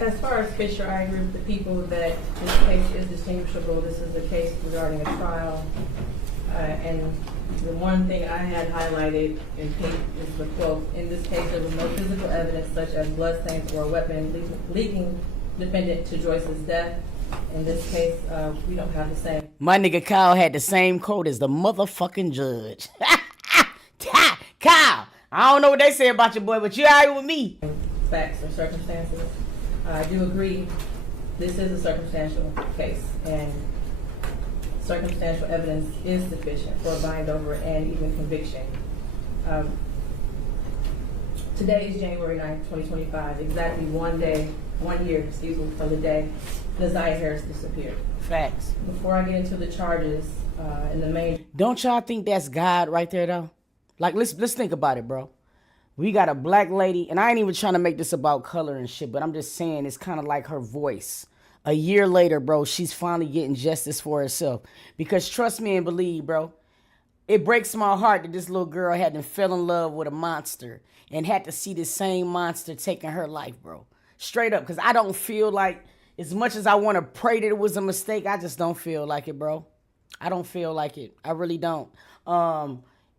As far as Fisher, I agree with the people that this case is distinguishable. This is a case regarding a trial. And the one thing I had highlighted in pink is the quote, "In this case, there was no physical evidence such as bloodstains or a weapon leaking defendant to Joyce's death. In this case, we don't have the same." My nigga Kyle had the same quote as the motherfucking judge. Kyle, I don't know what they say about your boy, but you alright with me. Facts or circumstances. I do agree this is a circumstantial case, and circumstantial evidence is sufficient for a bind over and even conviction. Today is January 9th, 2025, exactly 1 year, from the day Neziah Harris disappeared. Facts. Before I get into the charges and the main... Don't y'all think that's God right there, though? Like, let's think about it, bro. We got a black lady, and I ain't even trying to make this about color and shit, but I'm just saying it's kind of like her voice. A year later, bro, she's finally getting justice for herself. Because trust me and believe, bro, it breaks my heart that this little girl had to fell in love with a monster and had to see this same monster taking her life, bro. Straight up, because I don't feel like, as much as I want to pray that it was a mistake, I just don't feel like it, bro. I don't feel like it. I really don't.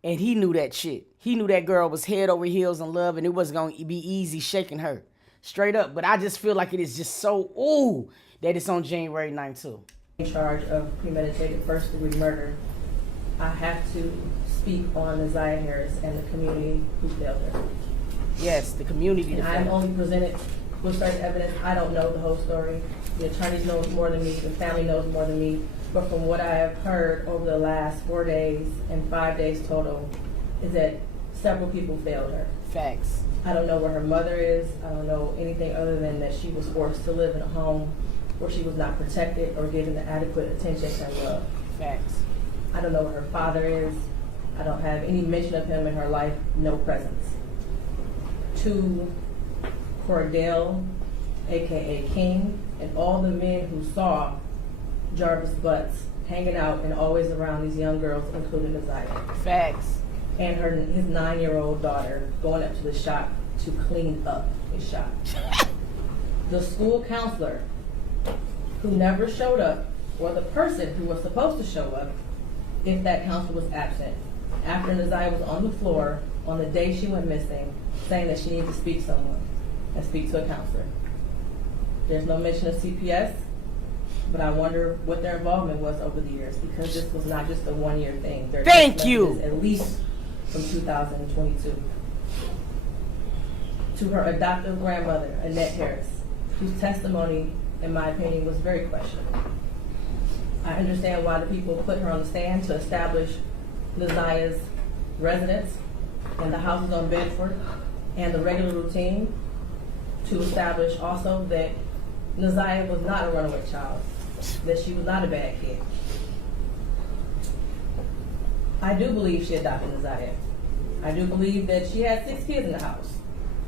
And he knew that shit. He knew that girl was head over heels in love and it wasn't going to be easy shaking her. Straight up. But I just feel like it is just so, ooh, that it's on January 9th, too. In charge of premeditated first-degree murder, I have to speak on Neziah Harris and the community who failed her. Yes, the community. And I'm only presented with certain evidence. I don't know the whole story. The attorneys know more than me. The family knows more than me. But from what I have heard over the last 4 days and 5 days total, is that several people failed her. Facts. I don't know where her mother is. I don't know anything other than that she was forced to live in a home where she was not protected or given the adequate attention and love. Facts. I don't know where her father is. I don't have any mention of him in her life, no presence. To Cordell, aka King, and all the men who saw Jarvis butts hanging out and always around these young girls, including Neziah. Facts. And his 9-year-old daughter going up to the shop to clean up his shop. The school counselor who never showed up, or the person who was supposed to show up if that counselor was absent, after Neziah was on the floor on the day she went missing, saying that she needed to speak to someone and speak to a counselor. There's no mention of CPS, but I wonder what their involvement was over the years, because this was not just a 1-year thing. Thank you. At least from 2022. To her adoptive grandmother, Annette Harris, whose testimony, in my opinion, was very questionable. I understand why the people put her on the stand to establish Neziah's residence and the houses on Bedford and the regular routine, to establish also that Neziah was not a runaway child, that she was not a bad kid. I do believe she adopted Neziah. I do believe that she had 6 kids in the house.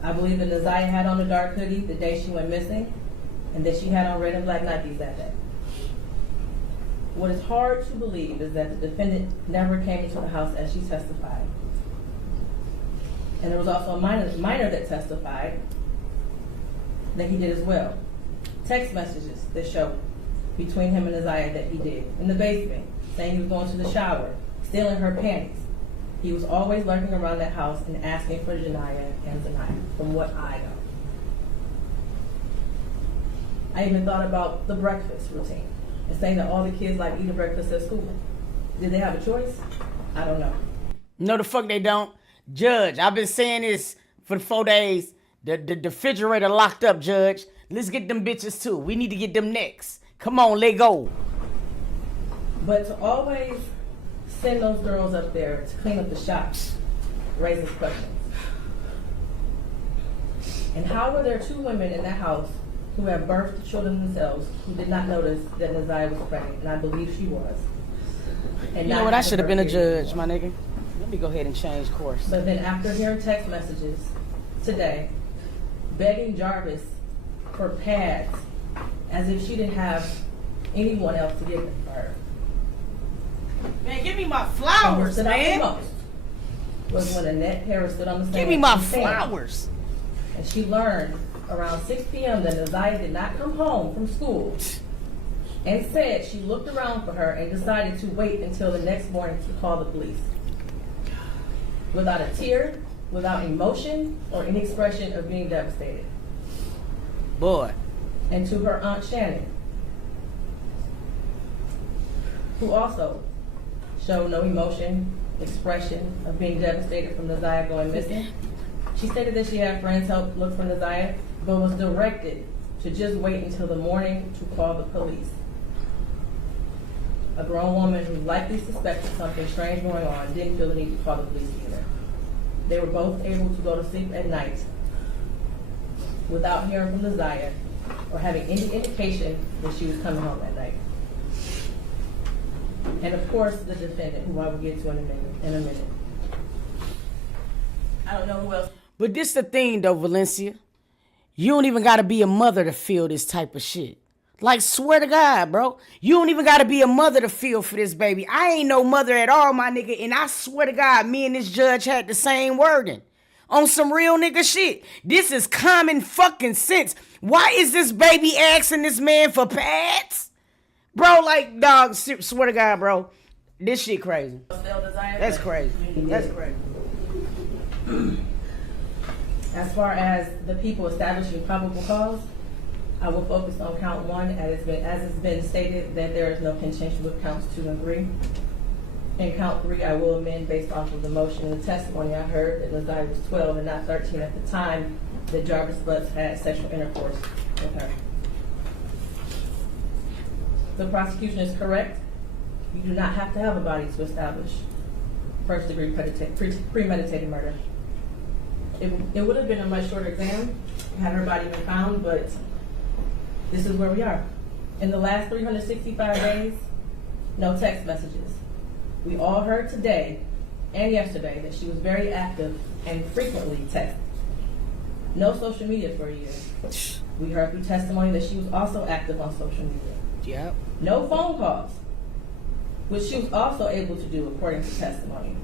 I believe that Neziah had on a dark hoodie the day she went missing, and that she had on red and black Nikes that day. What is hard to believe is that the defendant never came into the house as she testified. And there was also a minor that testified that he did as well. Text messages that show between him and Neziah that he did. In the basement, saying he was going to the shower, stealing her panties. He was always lurking around that house and asking for Janiyah and Zaniyah, from what I know. I even thought about the breakfast routine and saying that all the kids like eating breakfast at school. Did they have a choice? I don't know. No, the fuck they don't. Judge, I've been saying this for 4 days. The refrigerator locked up, Judge. Let's get them bitches too. We need to get them next. Come on, let go. But to always send those girls up there to clean up the shops raises questions. And how were there 2 women in that house who have birthed children themselves who did not notice that Neziah was pregnant? And I believe she was. And you know what? I should have been a judge, my nigga. Let me go ahead and change course. But then after hearing text messages today, begging Jarvis for pads as if she didn't have anyone else to give them for her. Man, give me my flowers, man. Most was when Annette Harris stood on the stand. Give me my flowers. And she learned around 6 p.m. that Neziah did not come home from school and said she looked around for her and decided to wait until the next morning to call the police. Without a tear, without emotion, or any expression of being devastated. Boy. And to her Aunt Shannon, who also showed no emotion, expression of being devastated from Neziah going missing. She stated that she had friends help look for Neziah, but was directed to just wait until the morning to call the police. A grown woman who likely suspected something strange going on didn't feel the need to call the police either. They were both able to go to sleep at night without hearing from Neziah or having any indication that she was coming home that night. And of course, the defendant, who I will get to in a minute. I don't know who else. But this the thing though, Valencia. You don't even gotta be a mother to feel this type of shit. Like, swear to God, bro. You don't even gotta be a mother to feel for this baby. I ain't no mother at all, my nigga. And I swear to God, me and this judge had the same wording. On some real nigga shit. This is common fucking sense. Why is this baby asking this man for pads? Bro, like, dog, swear to God, bro. This shit crazy. That's crazy. That's crazy. As far as the people establishing probable cause, I will focus on count 1 as it's been stated that there is no contention with counts 2 and 3. In count 3, I will amend based off of the motion and the testimony I heard that Neziah was 12 and not 13 at the time that Jarvis Butts had sexual intercourse with her. The prosecution is correct. You do not have to have a body to establish first-degree premeditated murder. It would have been a much shorter exam had her body been found, but this is where we are. In the last 365 days, no text messages. We all heard today and yesterday that she was very active and frequently texted. No social media for a year. We heard through testimony that she was also active on social media. Yep. No phone calls, which she was also able to do according to testimony.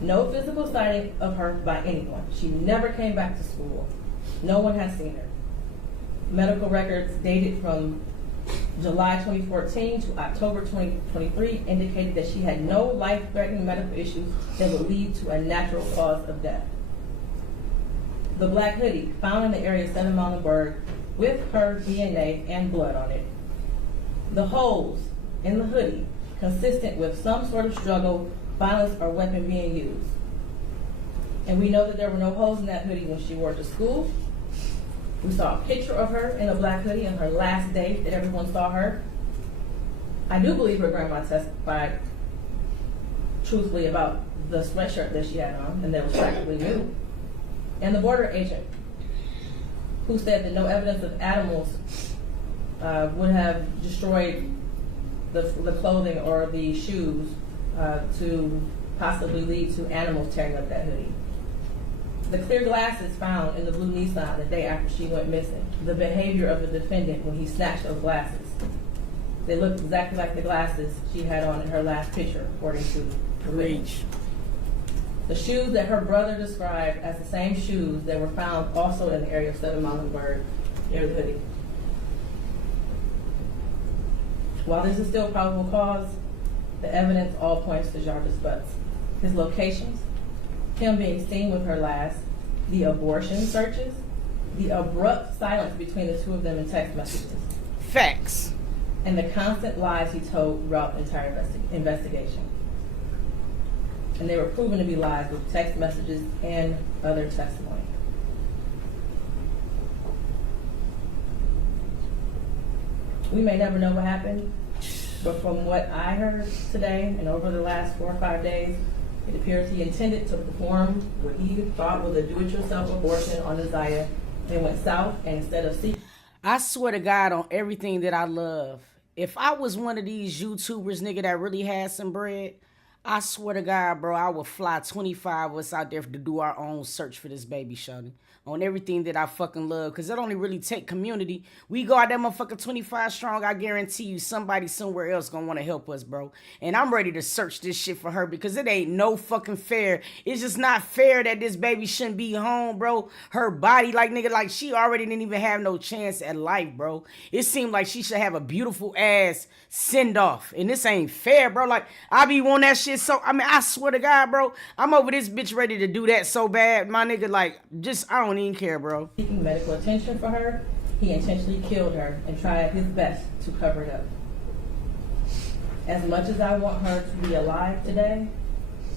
No physical sighting of her by anyone. She never came back to school. No one has seen her. Medical records dated from July 2014 to October 2023 indicated that she had no life-threatening medical issues that would lead to a natural cause of death. The black hoodie found in the area of 7 Muhlenberg with her DNA and blood on it. The holes in the hoodie consistent with some sort of struggle, violence, or weapon being used. And we know that there were no holes in that hoodie when she wore it to school. We saw a picture of her in a black hoodie on her last day that everyone saw her. I do believe her grandma testified truthfully about the sweatshirt that she had on and that was practically new. And the border agent who said that no evidence of animals would have destroyed the clothing or the shoes to possibly lead to animals tearing up that hoodie. The clear glasses found in the blue Nissan the day after she went missing. The behavior of the defendant when he snatched those glasses. They looked exactly like the glasses she had on in her last picture, according to the witness. The shoes that her brother described as the same shoes that were found also in the area of 7 Muhlenberg near the hoodie. While this is still probable cause, the evidence all points to Jarvis Butts. His locations, him being seen with her last, the abortion searches, the abrupt silence between the two of them in text messages. Facts. And the constant lies he told throughout the entire investigation. And they were proven to be lies with text messages and other testimony. We may never know what happened, but from what I heard today and over the last 4 or 5 days, it appears he intended to perform what he thought was a do-it-yourself abortion on Neziah and went south, and instead of seeking... I swear to God on everything that I love, if I was one of these YouTubers, nigga, that really had some bread, I swear to God, bro, I would fly 25 of us out there to do our own search for this baby, shawty. On everything that I fucking love. Because it only really take community. We go out there motherfucking 25 strong, I guarantee you somebody somewhere else gonna want to help us, bro. And I'm ready to search this shit for her because it ain't no fucking fair. It's just not fair that this baby shouldn't be home, bro. Her body, like, nigga, like, she already didn't even have no chance at life, bro. It seemed like she should have a beautiful ass send-off. And this ain't fair, bro. Like, I be wanting that shit so, I mean, I swear to God, bro, I'm over this bitch ready to do that so bad, my nigga, like, just, I don't even care, bro. Seeking medical attention for her, he intentionally killed her and tried his best to cover it up. As much as I want her to be alive today,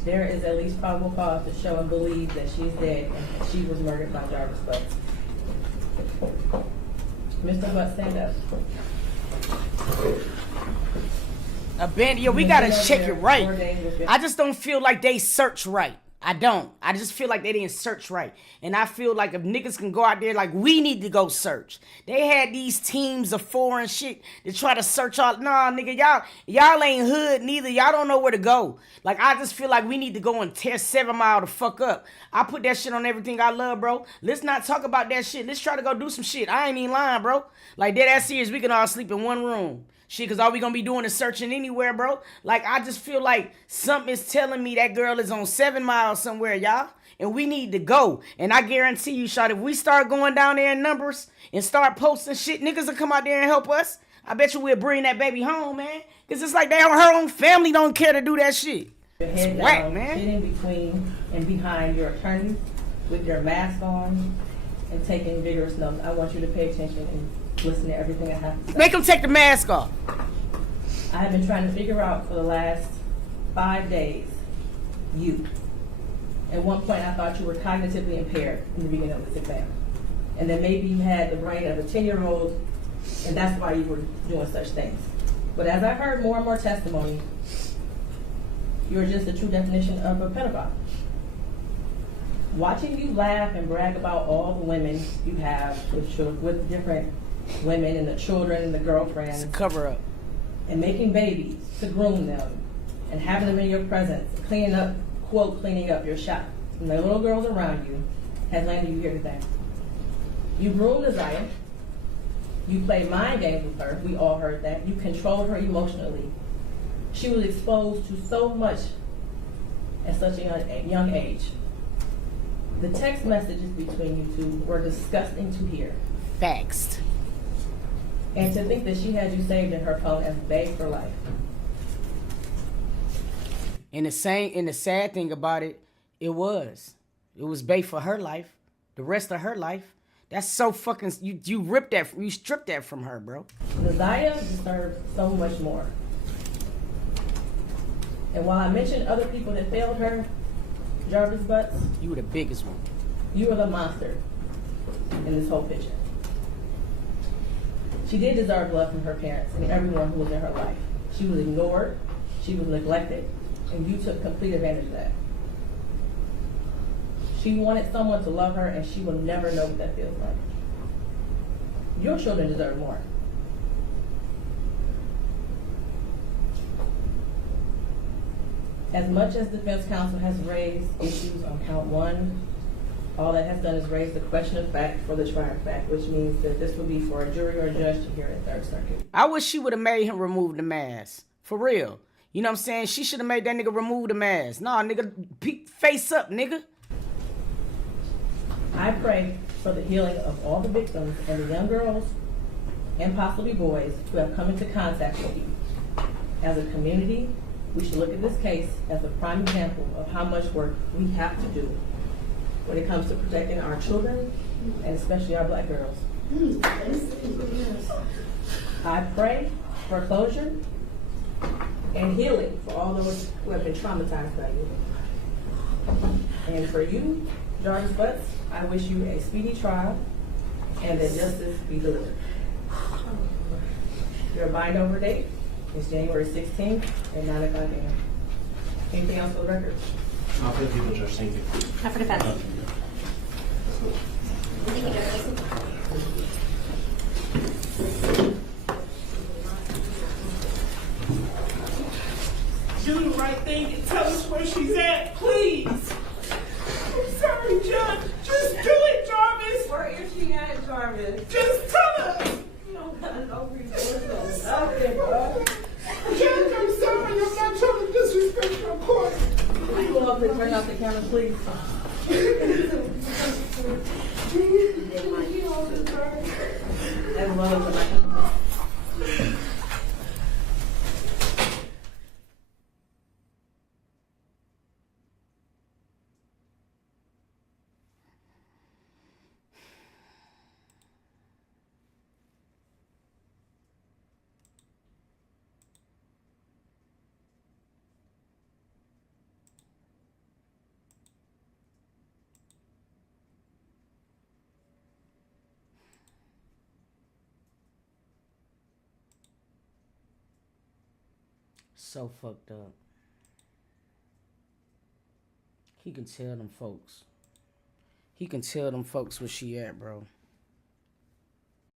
there is at least probable cause to show and believe that she's dead and that she was murdered by Jarvis Butts. Mr. Butts, stand up. Yo, we gotta check it right. I just don't feel like they search right. I don't. I just feel like they didn't search right. And I feel like if niggas can go out there, like, we need to go search. They had these teams of 4 and shit to try to search all. Nah, nigga, y'all ain't hood neither. Y'all don't know where to go. Like, I just feel like we need to go and tear 7 Mile the fuck up. I put that shit on everything I love, bro. Let's not talk about that shit. Let's try to go do some shit. I ain't even lying, bro. Like, dead ass serious, we can all sleep in one room. Shit, because all we gonna be doing is searching anywhere, bro. Like, I just feel like something is telling me that girl is on 7 Mile somewhere, y'all. And we need to go. And I guarantee you, shot, if we start going down there in numbers and start posting shit, niggas will come out there and help us. I bet you we'll bring that baby home, man. Because it's like her own family don't care to do that shit. Your head it's down, whack, man. Sitting between and behind your attorney with your mask on and taking vigorous notes. I want you to pay attention and listen to everything I have to say. Make them take the mask off. I have been trying to figure out for the last 5 days, you. At one point, I thought you were cognitively impaired in the beginning of this exam. And then maybe you had the brain of a 10-year-old, and that's why you were doing such things. But as I heard more and more testimony, you're just the true definition of a pedophile. Watching you laugh and brag about all the women you have with different women and the children and the girlfriends. It's a cover up. And making babies to groom them and having them in your presence, cleaning up your shop. And the little girls around you has landed you here today. You groomed Desire. You played mind games with her. We all heard that. You controlled her emotionally. She was exposed to so much at such a young age. The text messages between you two were disgusting to hear. Facts. And to think that she had you saved in her phone as babe for life. And the sad thing about it, it was babe for her life, the rest of her life. That's so fucking, you stripped that from her, bro. Desire deserves so much more. And while I mentioned other people that failed her, Jarvis Butts, You were the biggest one. you were the monster in this whole picture. She did deserve love from her parents and everyone who was in her life. She was ignored, she was neglected, and you took complete advantage of that. She wanted someone to love her, and she will never know what that feels like. Your children deserve more. As much as defense counsel has raised issues on count 1, all that has done is raise the question of fact for the trier of fact, which means that this would be for a jury or a judge to hear at Third Circuit. I wish she would have made him remove the mask. For real. You know what I'm saying? She should have made that nigga remove the mask. Nah, nigga, face up, nigga. I pray for the healing of all the victims and the young girls and possibly boys who have come into contact with you. As a community, we should look at this case as a prime example of how much work we have to do when it comes to protecting our children and especially our black girls. I pray for closure and healing for all those who have been traumatized by you. And for you, Jarvis Butts, I wish you a speedy trial and that justice be delivered. Your bind over date is January 16th at 9 o'clock a.m. Anything else for the record? No, for the people, Judge. Thank you. Not for defense. Do the right thing and tell to turn off the camera, please? That love for my So fucked up. He can tell them folks. He can tell them folks where she at, bro.